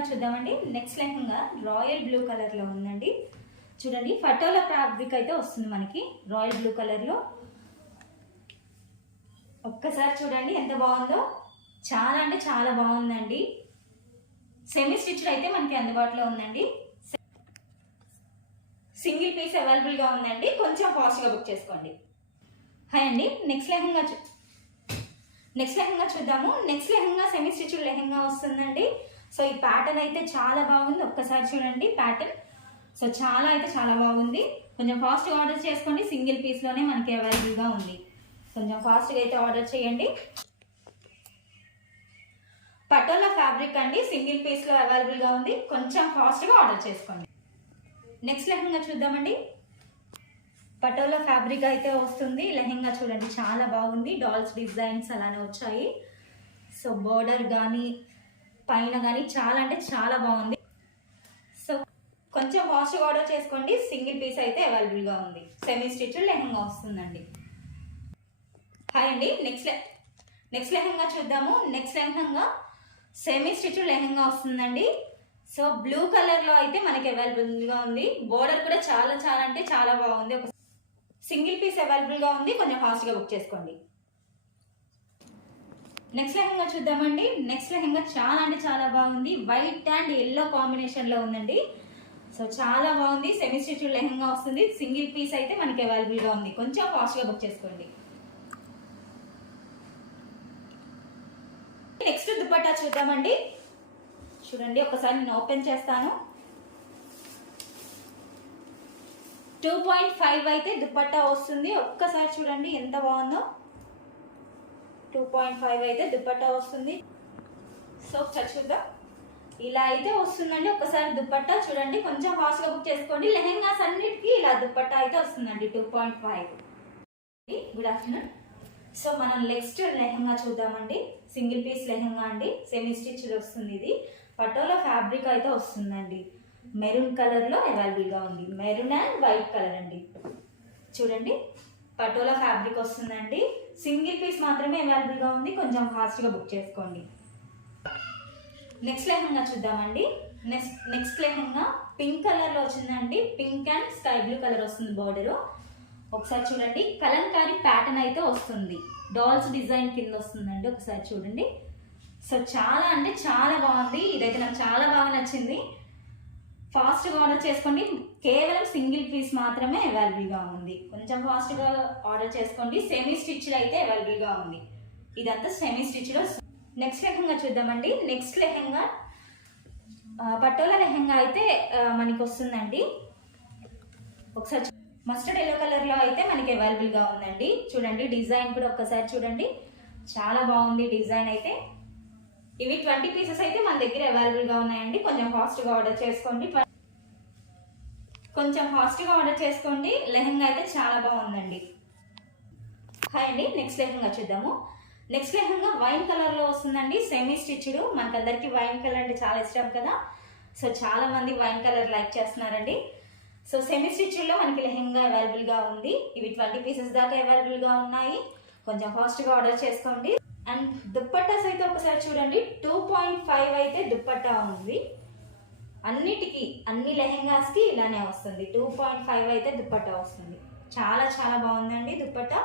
లెహంగా చూద్దామండి. Next lehenga royal blue colour లో ఉందండి. చూడండి పటోలా ఫ్యాబ్రిక్ అయితే వస్తుంది మనకి రాయల్ బ్లూ కలర్ లో. ఒక్కసారి చూడండి ఎంత బాగుందో, చాలా అంటే చాలా బాగుందండి. సెమీ స్టిచ్డ్ అయితే మనకి అందుబాటులో ఉందండి. సింగిల్ పీస్ అవైలబుల్ గా ఉందండి, కొంచెం ఫాస్ట్ గా బుక్ చేసుకోండి. హాయ్ అండి, నెక్స్ట్ లెహంగా చూద్దాము. Next lehenga semi stitched lehenga వస్తుందండి. సో ఈ ప్యాటర్న్ అయితే చాలా బాగుంది, ఒక్కసారి చూడండి ప్యాటర్న్. సో చాలా అయితే చాలా బాగుంది. కొంచెం ఫాస్ట్గా ఆర్డర్ చేసుకోండి, సింగిల్ పీస్లోనే మనకి అవైలబుల్గా ఉంది. కొంచెం ఫాస్ట్గా అయితే ఆర్డర్ చేయండి. పటోలా ఫ్యాబ్రిక్ అండి, సింగిల్ పీస్లో అవైలబుల్గా ఉంది, కొంచెం ఫాస్ట్గా ఆర్డర్ చేసుకోండి. నెక్స్ట్ లెహంగా చూద్దామండి. పటోలా ఫ్యాబ్రిక్ అయితే వస్తుంది. లెహంగా చూడండి చాలా బాగుంది, డాల్స్ డిజైన్స్ అలానే వచ్చాయి. సో బోర్డర్ కానీ పైన కానీ చాలా అంటే చాలా బాగుంది. సో కొంచెం ఫాస్ట్గా ఆర్డర్ చేసుకోండి, సింగిల్ పీస్ అయితే అవైలబుల్గా ఉంది. సెమీ స్టిచ్డ్ లెహంగా వస్తుందండి. హాయ్ అండి, నెక్స్ట్ లెహంగా చూద్దాము. Next lehenga semi stitched lehenga వస్తుందండి. సో బ్లూ కలర్లో అయితే మనకి అవైలబుల్గా ఉంది. బోర్డర్ కూడా చాలా చాలా అంటే చాలా బాగుంది. ఒక సింగిల్ పీస్ అవైలబుల్గా ఉంది, కొంచెం ఫాస్ట్గా బుక్ చేసుకోండి. నెక్స్ట్ లెహంగా చూద్దామండి. నెక్స్ట్ లెహంగా చాలా అంటే చాలా బాగుంది, వైట్ అండ్ ఎల్లో కాంబినేషన్లో ఉందండి. సో చాలా బాగుంది, సెమీ స్టిచ్డ్ లెహంగా వస్తుంది. సింగిల్ పీస్ అయితే మనకి అవైలబుల్గా ఉంది, కొంచెం ఫాస్ట్గా బుక్ చేసుకోండి. నెక్స్ట్ దుపట్టా చూద్దామండి. చూడండి ఒకసారి నేను ఓపెన్ చేస్తాను. 2.5 అయితే దుపట్టా వస్తుంది. ఒక్కసారి చూడండి ఎంత బాగుందో. 2.5 అయితే దుపట్టా వస్తుంది. సో ఒకసారి చూద్దాం, ఇలా అయితే వస్తుందండి. ఒకసారి దుపట్టా చూడండి, కొంచెం ఫాస్ట్గా బుక్ చేసుకోండి. లెహెంగాస్ అన్నిటికీ ఇలా దుపట్టా అయితే వస్తుందండి 2.5. Good afternoon. సో మనం నెక్స్ట్ లెహంగా చూద్దామండి. సింగిల్ పీస్ లెహంగా అండి, సెమీ స్టిచ్డ్ వస్తుంది. ఇది పటోలా ఫ్యాబ్రిక్ అయితే వస్తుందండి. మెరూన్ కలర్లో అవైలబుల్గా ఉంది, మెరూన్ అండ్ వైట్ కలర్ అండి. చూడండి పటోలా ఫ్యాబ్రిక్ వస్తుందండి. సింగిల్ పీస్ మాత్రమే అవైలబుల్గా ఉంది, కొంచెం ఫాస్ట్గా బుక్ చేసుకోండి. నెక్స్ట్ లెహంగా చూద్దామండి. నెక్స్ట్ లెహంగా పింక్ కలర్లో వచ్చిందండి. Pink and sky blue colour వస్తుంది బోర్డరు. ఒకసారి చూడండి, కలంకారీ ప్యాటర్న్ అయితే వస్తుంది, డాల్స్ డిజైన్ కింద వస్తుందండి. ఒకసారి చూడండి. సో చాలా అంటే చాలా బాగుంది, ఇదైతే నాకు చాలా బాగా నచ్చింది. ఫాస్ట్గా ఆర్డర్ చేసుకోండి, కేవలం సింగిల్ పీస్ మాత్రమే అవైలబుల్గా ఉంది, కొంచెం ఫాస్ట్గా ఆర్డర్ చేసుకోండి. సెమీ స్టిచ్డ్ అయితే అవైలబుల్గా ఉంది, ఇదంతా సెమీ స్టిచ్డ్. నెక్స్ట్ లెహంగా చూద్దామండి. నెక్స్ట్ లెహంగా పటోలా లెహంగా అయితే మనకి వస్తుందండి. ఒకసారి మస్టర్డ్ ఎల్లో కలర్లో అయితే మనకి అవైలబుల్గా ఉందండి. చూడండి డిజైన్ కూడా ఒక్కసారి చూడండి, చాలా బాగుంది డిజైన్ అయితే. ఇవి 20 పీసెస్ అయితే మన దగ్గర అవైలబుల్గా ఉన్నాయండి, కొంచెం ఫాస్ట్గా ఆర్డర్ చేసుకోండి. లెహంగా అయితే చాలా బాగుందండి. హాయ్ అండి, నెక్స్ట్ లెహంగా చూద్దాము. నెక్స్ట్ లెహంగా వైన్ కలర్లో వస్తుందండి, సెమీ స్టిచ్డ్. మనకందరికి వైన్ కలర్ అంటే చాలా ఇష్టం కదా. సో చాలా మంది వైన్ కలర్ లైక్ చేస్తున్నారండి. సో సెమీ స్టిచ్డ్లో మనకి లెహంగా అవైలబుల్గా ఉంది. ఇవి 20 పీసెస్ దాకా అవైలబుల్గా ఉన్నాయి, కొంచెం ఫాస్ట్గా ఆర్డర్ చేసుకోండి. అండ్ దుప్పట్టాస్ అయితే ఒకసారి చూడండి, 2.5 అయితే దుప్పట్టా ఉంది. అన్ని లెహంగాస్కి ఇలానే వస్తుంది, 2.5 అయితే దుప్పట్టా వస్తుంది. చాలా చాలా బాగుందండి దుప్పట్టా.